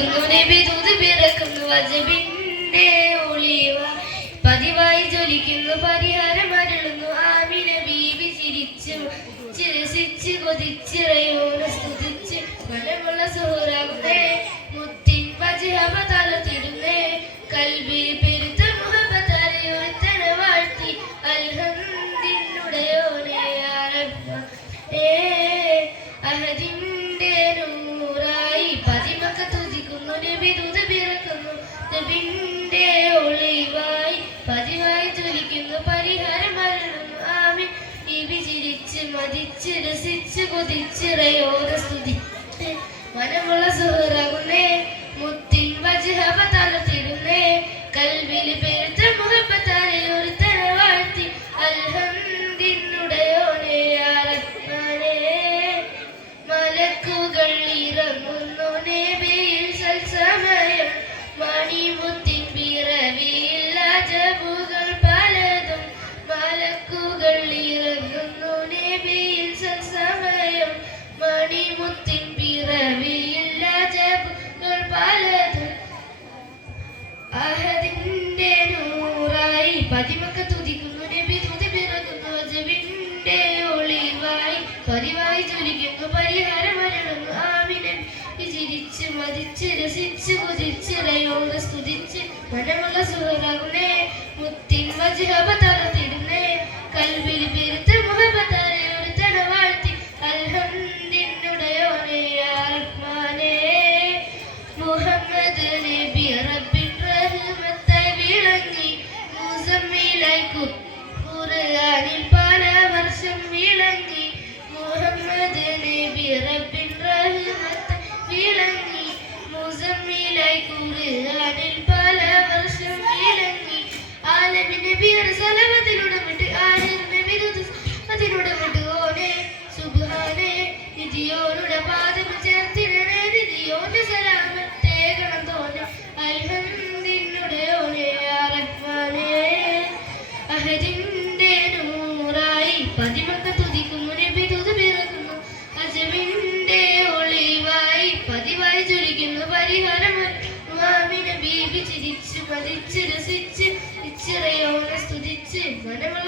തുതിക്കുന്നു നബി ദൂത് പിറക്കുന്നു വജബിന്റെ ഒളിവ പതിവായി ജ്വലിക്കുന്നു പരിഹാരം അരുളുന്നു ആമിന ബീവി ചിരിച്ചു ചിരസിച്ച് കൊതിച്ചിറയോനെ സ്തുതിച്ച് മനമുള്ള സുഹറാകുന്നേ മുത്തിൻ വജഹവ തലത്തിടുന്നേ കൽബിൽ പെരുത്ത മുഹബത്തറിയൊരുത്തന വാഴ്ത്തി അൽഹംദിനുടയോനെ അഹദിന്റെ നൂറായി പതിമക്ക തുതിക്കുന്നു നബി ദൂത് പിറക്കുന്നു നബിന്റെ ഒളിവായി പതിവായി ജ്വലിക്കുന്നു പരിഹാരം അരുളുന്നു ആമീൻ ബീവി ചിരിച്ച് മതിച്ച് രസിച്ച് കൊതിച്ചിറയോനെ സ്തുതിച്ച് മനമുള്ള സുഹറാകുന്നേ മുത്തിൻ വജഹവ തലത്തിടുന്നേ കൽബിൽ പെരുത്ത മുഹബത്താരിൽ ഒരുത്തന വാഴ്ത്തി അൽഹംദിനുടയോനെ റഹ്മാനേ മലക്കുകൾ ഇറങ്ങുന്നു നബിയിൽ സൽസമയം മണിമുത്തിൻ പിറവിയിൽ അജബുകൾ പലതും മലക്കുകൾ ഇറങ്ങുന്നു നബിയിൽ സൽസമയം മണിമുത്തിൻ പിറവിയിൽ അജബുകൾ പലതും അഹദിന്റെ നൂറായി പതിമക്ക തുതിക്കുന്നു നബി തുതി പിറക്കുന്നു അജബിന്റെ ഒളിവായി പതിവായി ജ്വലിക്കുന്നു പരിഹാരം അരുളുന്നു ആമിനെ ചിരിച്ച് മതിച്ച് രസിച്ച് കൊതിച്ചിറയോനെ സ്തുതിച്ച് മനമുള്ള സുഹറാകുന്നേ മുത്തിൻ വജഹബ തലത്തിടുന്നേ കൽബിൽ പെരുത്ത മുഹബത്തറിയൊരുത്തന വാഴ്ത്തി അൽഹംദിനുടയോനെ റഹ്മാനേ മുഹമ്മദ് നബി റബ്ബിൻ റഹ്മത്തായി വിളങ്ങി മുസമ്മിലായി ഖുർആനിൽ പല വർഷം വിളങ്ങി മുഹമ്മദ് നബി റബ്ബിൻ റഹ്മത്തായി വിളങ്ങി മുസമ്മിലായി ഖുർആനിൽ പല വർഷം വിളങ്ങി ആലമി നബിയുടെ സലവത്തിലുടമിട്ട് ആഹിർ നബി അതിലുടമിട്ട് ഓനെ സുബ്ഹാനേ നിധിയോരുടെ പാദം ചേർത്തിരണേ നിധിയോന്റെ സലാമത്തെ ഗണം തോന്നെ അൽഹംദിനുടയോനെ റഹ്മാനേ അഹദിന്റെ നൂറായി പതിമക്ക തുതിക്കുന്നു നബി തുതി പിറക്കുന്നു അജബിന്റെ ഒളിവായി പതിവായി ജ്വലിക്കുന്നു പരിഹാരം ആമിന ബീവി ചിരിച്ച് മതിച്ച് രസിച്ച് ഇച്ചിറയോനെ സ്തുതിച്ച് മനമുള്ള